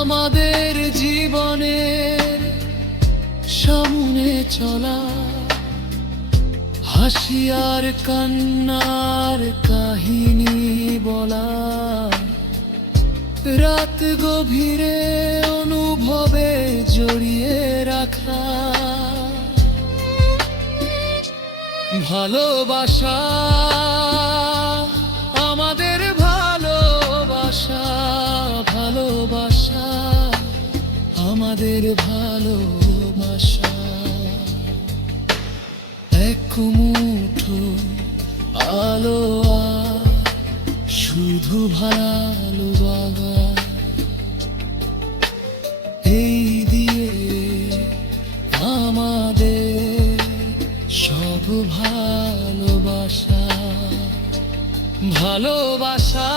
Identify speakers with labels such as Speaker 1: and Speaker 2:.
Speaker 1: আমাদের জীবনের সামনে চলা হাসিয়ার কান্নার কাহিনী বলা। রাত গভীরে অনুভবে জড়িয়ে রাখা। ভালোবাসা আমাদের ভালোবাসা। এক মুঠো আলো শুধু ভালোবাগা এই দিয়ে আমাদের সব ভালোবাসা। ভালোবাসা।